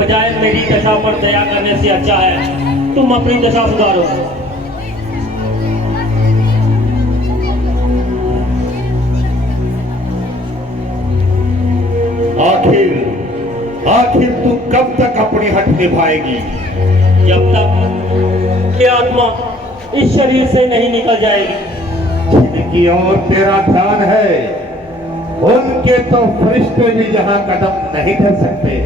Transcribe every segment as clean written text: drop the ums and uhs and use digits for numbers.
बजाय मेरी दशा पर दया करने से अच्छा है तुम अपनी दशा सुधारो। आखिर आखिर तू कब तक अपनी हट निभाएगी? जब तक कि आत्मा इस शरीर से नहीं निकल जाएगी। जिनकी ओर तेरा ध्यान है उनके तो फरिश्ते भी यहाँ कदम नहीं धर सकते।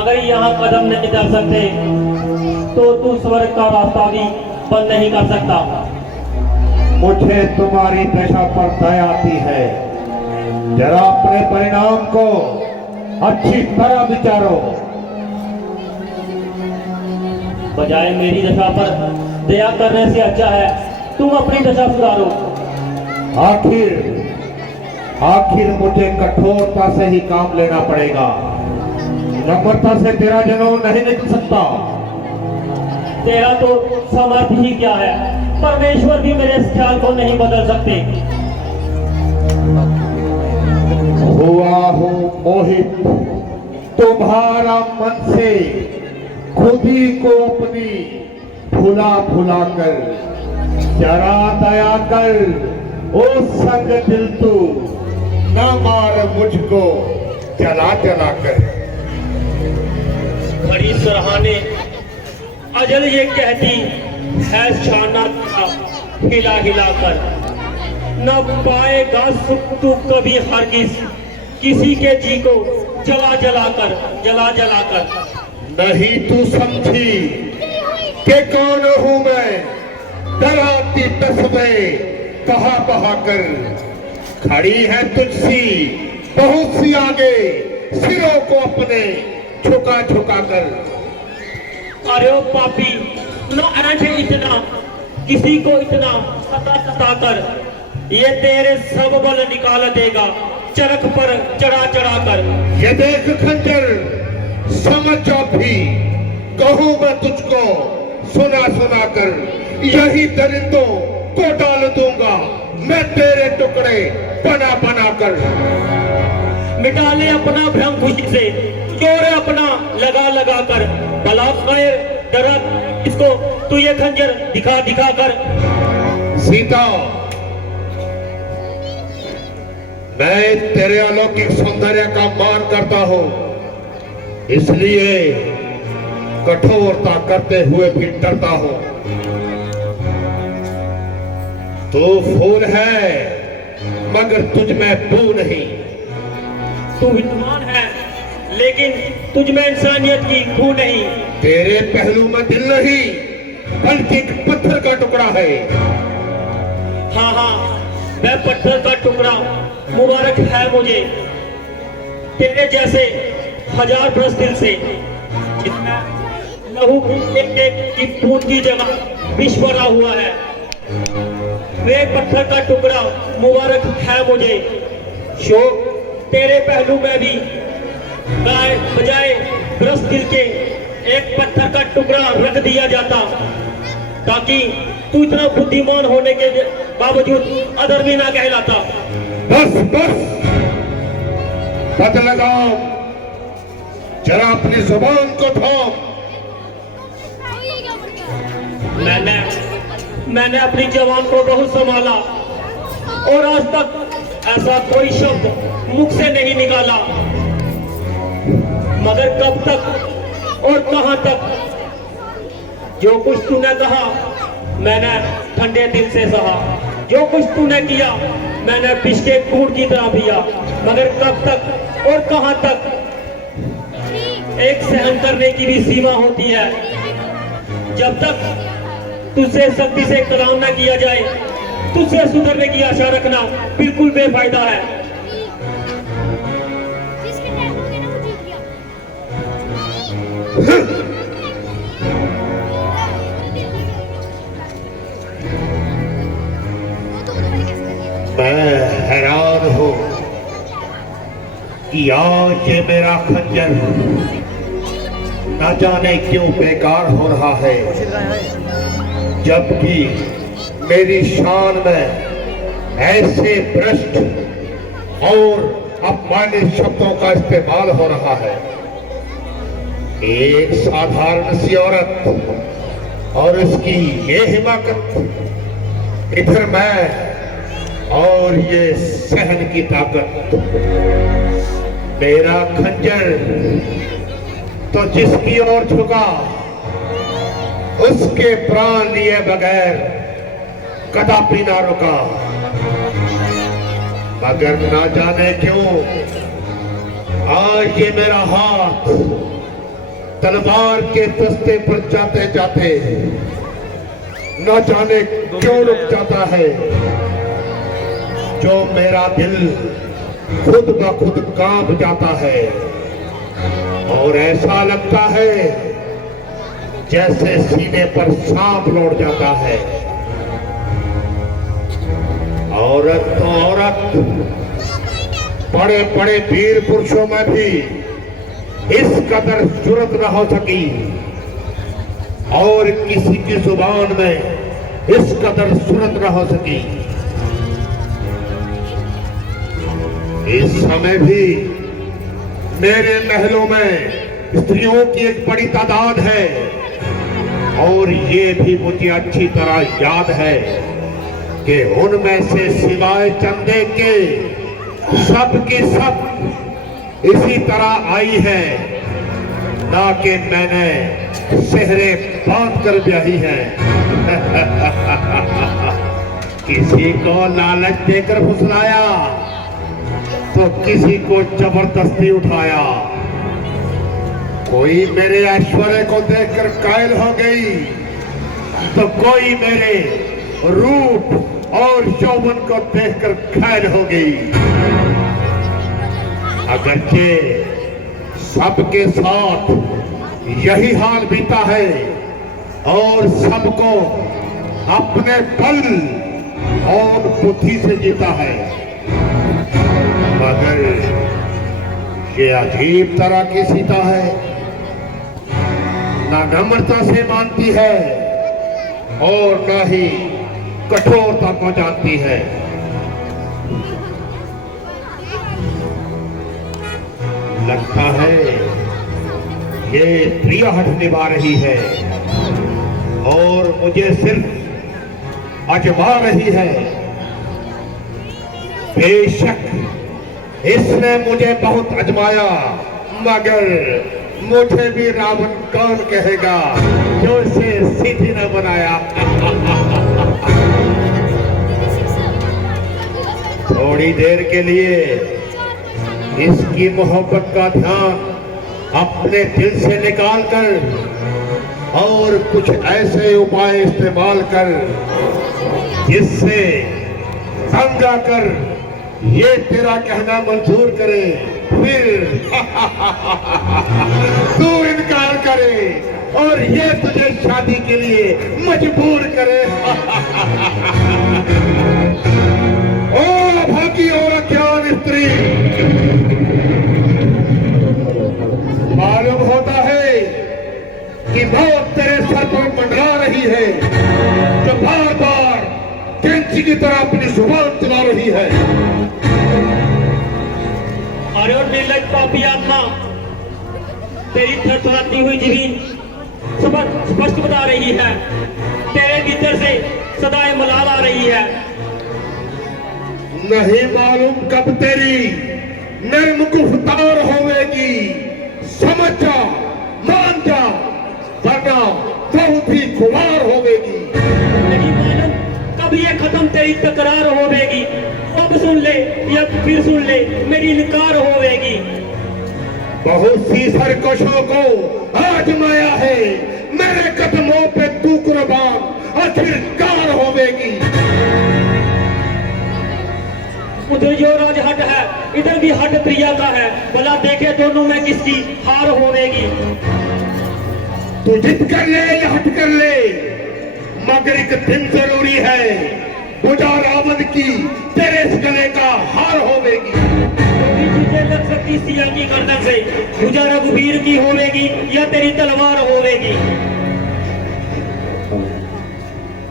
अगर यहाँ कदम नहीं धर सकते तो तू स्वर्ग का रास्ता भी बंद नहीं कर सकता। मुझे तुम्हारी दशा पर दया आती है। जरा अपने परिणाम को अच्छी तरह विचारो। बजाय मेरी दशा पर दया करने से अच्छा है तुम अपनी दशा सुधारो। आखिर मुझे कठोरता से ही काम लेना पड़ेगा। नम्रता से तेरा जन्म नहीं निकल सकता। तेरा तो समर्थ ही क्या है, परमेश्वर भी मेरे इस ख्याल को नहीं बदल सकते। हुआ हूँ मोहित तुम्हारा मन से, खुद ही को अपनी भुला भुला कर। जरा दया कर ओ संग दिल तू, न मार मुझको जला जला कर। खड़ी सराहने अजल ये कहती है छाना हिला हिला कर। न पाएगा सुख तू कभी हरगिज किसी के जी को जला जला कर। नहीं तू समझी कि कौन हूं मैं, डराती तस्वीर कहा बहा कर। खड़ी है तुझसी बहुत सी आगे, सिरों को अपने झुका झुका कर। अरे ओ पापी न ऐठे इतना, किसी को इतना सता कर। ये तेरे सब बल निकाल देगा चरख पर चढ़ा चढ़ा कर। ये देख खंजर समझ जा भी, कहूं मैं तुझको सुना सुना कर। यही दरिंदों को डाल दूंगा मैं तेरे टुकड़े बना बना कर। मिटा ले अपना भ्रम खुशी से, जोर अपना लगा लगा कर। भला खाए डरा इसको तू ये खंजर दिखा दिखा कर। सीता, मैं तेरे अलौकिक सौंदर्य का मान करता हूं, इसलिए कठोरता करते हुए भी डरता हूं। तू फूल है मगर तुझ में बू नहीं। तू विद्वान है लेकिन तुझ में इंसानियत की खू नहीं। तेरे पहलू में दिल नहीं बल्कि एक पत्थर का टुकड़ा है। हाँ मैं पत्थर का टुकड़ा, मुबारक है मुझे तेरे जैसे हजार बरस दिल से। लहू एक एक की बूंद की जगह विष भरा हुआ है। वे पत्थर का टुकड़ा मुबारक है मुझे। शोक तेरे पहलू में भी गाय बजाय बरस दिल के एक पत्थर का टुकड़ा रख दिया जाता, ताकि तू इतना बुद्धिमान होने के बावजूद अधर्मी ना कहलाता। बस पद लगाओ, जरा अपनी जुबान को थाम। मैंने अपनी जवान को बहुत संभाला और आज तक ऐसा कोई शब्द मुख से नहीं निकाला। मगर कब तक और कहां तक? जो कुछ तूने कहा मैंने ठंडे दिल से सहा। जो कुछ तूने किया मैंने विष के घूंट की तरह पिया। मगर कब तक और कहां तक? एक सहन करने की भी सीमा होती है। जब तक तुझसे सख्ती से कलाम न किया जाए, तुझसे सुधरने की आशा रखना बिल्कुल बेफायदा है। मैं हैरान हूं कि आज ये मेरा खंजर न जाने क्यों बेकार हो रहा है, जबकि मेरी शान में ऐसे भ्रष्ट और अपमानित शब्दों का इस्तेमाल हो रहा है। एक साधारण सी औरत और उसकी ये हिमाकत, इधर मैं और ये सहन की ताकत। मेरा खंजर तो जिसकी ओर झुका उसके प्राण लिए बगैर कदापि ना रुका, मगर ना जाने क्यों आज ये मेरा हाथ तलवार के दस्ते पर जाते जाते न जाने क्यों रुक जाता है। जो मेरा दिल खुद ब खुद कांप जाता है और ऐसा लगता है जैसे सीने पर सांप लौट जाता है। औरत तो औरत, बड़े बड़े वीर पुरुषों में भी इस कदर जुर्रत न हो सकी और किसी की जुबान में इस कदर जुर्रत न हो सकी। इस समय भी मेरे महलों में स्त्रियों की एक बड़ी तादाद है और ये भी मुझे अच्छी तरह याद है कि उनमें से सिवाय चंदे के सब की सब इसी तरह आई है, ना कि मैंने सेहरे बांध कर ब्याही है। किसी को लालच देकर फुसलाया तो किसी को जबरदस्ती उठाया। कोई मेरे ऐश्वर्य को देखकर कायल हो गई तो कोई मेरे रूप और यौवन को देखकर घायल हो गई। अगरचे सबके साथ यही हाल बीता है और सबको अपने बल और बुद्धि से जीता है, मगर ये अजीब तरह की सीता है, ना नम्रता से मानती है और ना ही कठोरता को जानती है। लगता है ये प्रिय हठ निभा रही है और मुझे सिर्फ अजमा रही है। बेशक इसने मुझे बहुत अजमाया, मगर मुझे भी रावण कौन कहेगा जो इसे सीधी न बनाया। थोड़ी देर के लिए इसकी मोहब्बत का ध्यान अपने दिल से निकालकर और कुछ ऐसे उपाय इस्तेमाल कर जिससे तंग आकर ये तेरा कहना मंजूर करे, फिर तू इनकार करे और ये तुझे शादी के लिए मजबूर करे। ओ भागी और अज्ञान स्त्री, मालूम होता है कि मौत तेरे सर पर मंडरा रही है, जो बार बार कैंची की तरह अपनी जुबान चला रही है। अरे और निर्लज पापी आत्मा, तेरी थरथराती हुई जमीन स्पष्ट बता रही है, तेरे भीतर से सदाएं मलाल आ रही है। नहीं मालूम कब तेरी नर्म गुफ्तार होवेगी, समझ जा, मान जा, वरना बहुत ही खुमार होवेगी। नहीं मालूम कब ये खत्म तेरी तकरार होवेगी, अब सुन ले या फिर सुन ले मेरी इनकार होवेगी। बहुत सी सरकशों को आजमाया है, मेरे कदमों पे तू कुर्बान आखिरकार होवेगी। उधर जो राज हट है, इधर भी हट प्रिया का है, भला देखे दोनों में किसकी हार होवेगी। तू जिद कर ले या हट कर ले, मगर एक दिन जरूरी है, बुझा रावण की तेरे इस गले का हार होवेगी। चीजें लग सकती सिया की गर्दन से, बुझा रघुवीर की होवेगी या तेरी तलवार होवेगी।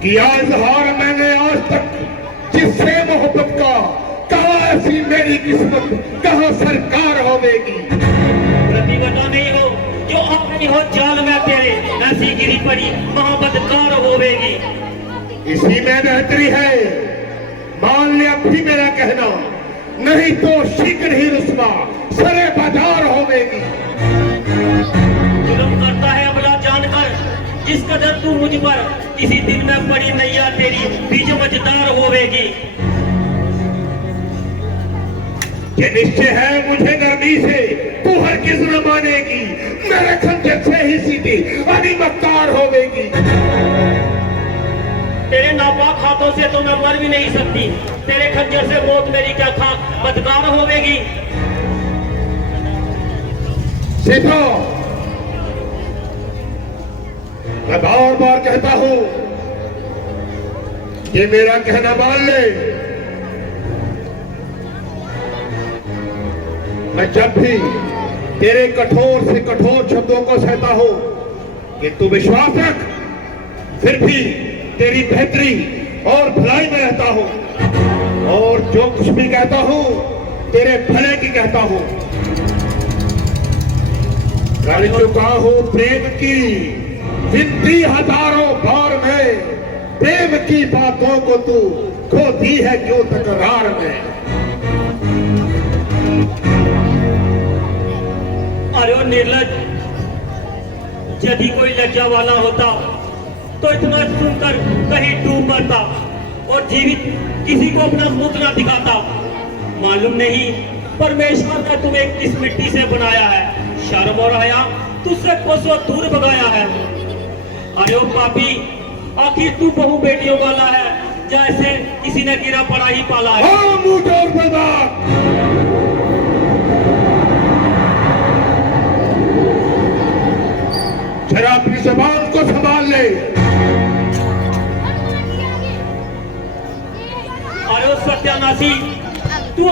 किया इजहार मैंने आज तक जिससे मोहब्बत का कहा ऐसी मेरी किस्मत कहाँ सरकार होवेगी। प्रतिभा नहीं हो जो अपनी हो जाल में तेरे, ऐसी गिरी पड़ी मोहब्बत कार होवेगी। इसी में बेहतरी है, मान ले अब भी मेरा कहना, नहीं तो शीघ्र ही रुस्वा सरे बाजार होवेगी। जुल्म करता है अबला जानकर, जिस कदर तू मुझ पर, किसी दिन में पड़ी नैया तेरी बीच मझदार होवेगी। ये निश्चय है मुझे गर्मी से तू हर किस न मानेगी, मेरे खंजर से ही सीधी अभी मक्कार होवेगी। तेरे नापाक हाथों से तो मैं मर भी नहीं सकती, तेरे खंजर से मौत मेरी क्या खाक बदकार होवेगी। सीधो मैं बार बार कहता हूं, ये मेरा कहना मान ले। मैं जब भी तेरे कठोर से कठोर शब्दों को सहता हूं, किंतु विश्वास रख फिर भी तेरी बेहतरी और भलाई में रहता हूं, और जो कुछ भी कहता हूं तेरे भले की कहता हूं। कर चुका हूं प्रेम की विनती हजारों बार में, प्रेम की बातों को तू खोती है क्यों तकरार में। अरे ओ निर्लज, यदि कोई लज्जा वाला होता तो इतना सुनकर कहीं डूब मरता और जीवित किसी को अपना मुख ना दिखाता। मालूम नहीं परमेश्वर ने तुम्हें किस मिट्टी से बनाया है, शर्म और हया तुझसे कोसों दूर भगाया है। अरे ओ पापी, आखिर तू बहु बेटियों वाला है, जैसे किसी ने गिरा पड़ा ही पाला है। मुंह तोड़ बर्बाद, जरा अपनी जबान को संभाल ले। अरे ओ सत्यानाशी, तू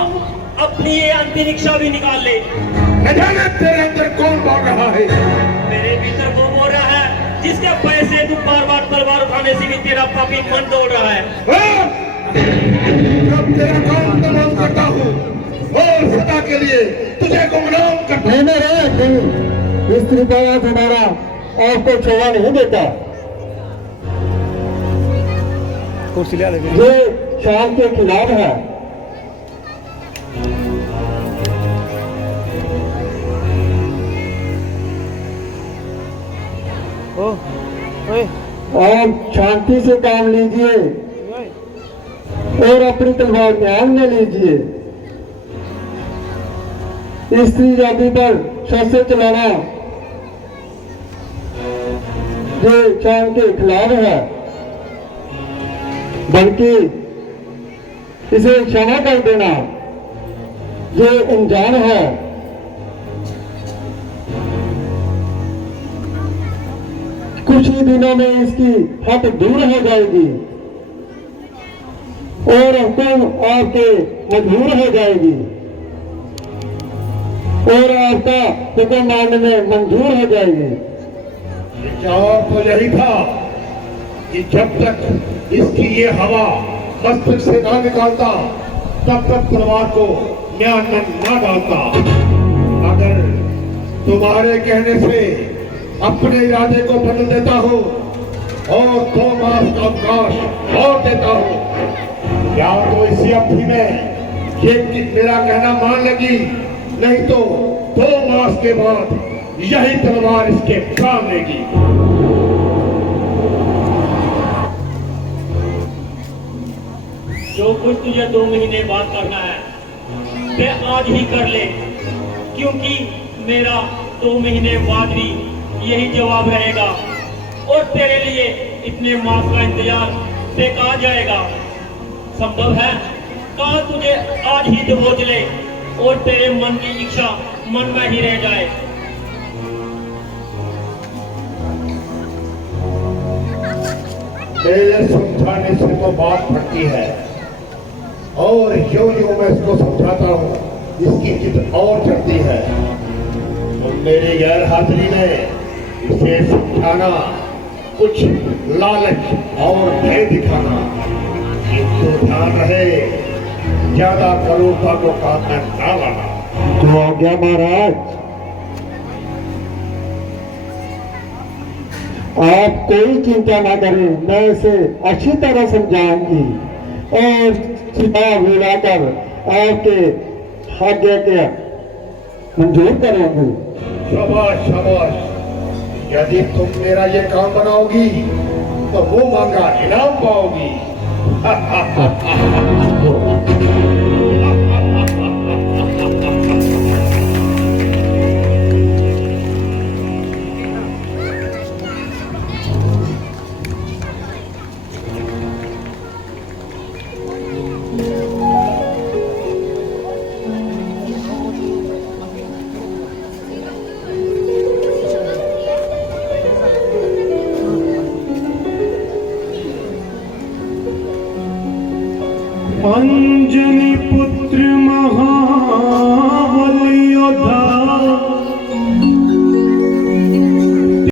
अपनी ये अंतिम इच्छा भी निकाल ले। न जाने तेरे अंदर कौन बोल रहा है। मेरे भीतर वो बोल रहा है जिसके पैसे तू बार बार तलवार उठाने से भी तेरा पापी मन दौड़ रहा है। जब तेरा काम तमाम करता हूँ और सदा के लिए तुझे गुमनाम करता हूँ। स्त्री का तुम्हारा आपको छोड़ा नहीं देता। ये शाम के खिलाफ है। और शांति से काम लीजिए और अपनी तलवार ध्यान में लीजिए। स्त्री जाति पर शस्त्र चलाना ये शाम के खिलाफ है, बल्कि इसे क्षमा कर देना ये अनजान है। कुछ ही दिनों में इसकी हद दूर हो जाएगी और हुक्म आपके मजबूर हो जाएगी और आपका हुक्म मानने में मंजूर हो जाएगी। विचार तो यही था कि जब तक इसकी ये हवा मस्तक से ना निकालता तब तक तलवार को म्यान में ना डालता। अगर तुम्हारे कहने से अपने इरादे को बदल देता हूँ और 2 मास का अवकाश और देता हूँ, या तो इसी अवधि में ये मेरा कहना मान लेगी, नहीं तो 2 मास के बाद यही तलवार इसके प्राण लेगी। जो कुछ तुझे 2 महीने बाद करना है वे आज ही कर ले, क्योंकि मेरा 2 महीने बाद भी यही जवाब रहेगा और तेरे लिए इतने मास का इंतजार बेकार जाएगा। संभव है कहा तुझे आज ही दबोच ले और तेरे मन की इच्छा मन में ही रह जाए। मेरे समझाने से तो बात फटती है और यूं यूं मैं इसको समझाता हूँ, इसकी जिद और चढ़ती है। तो मेरी गैर हाजिरी में इसे समझाना कुछ लालच और भय दिखाना, किंतु ध्यान रहे ज्यादा करोड़ता को काम में ना लाना। जो आज्ञा महाराज। आप कोई चिंता ना करें, मैं इसे अच्छी तरह समझाऊंगी और चुनाव मिलाकर आपके आज्ञा के मंजूर करेंगे। शाबाश शाबाश। यदि तुम मेरा ये काम बनाओगी तो वो मांगा इनाम पाओगी। अंजनी पुत्र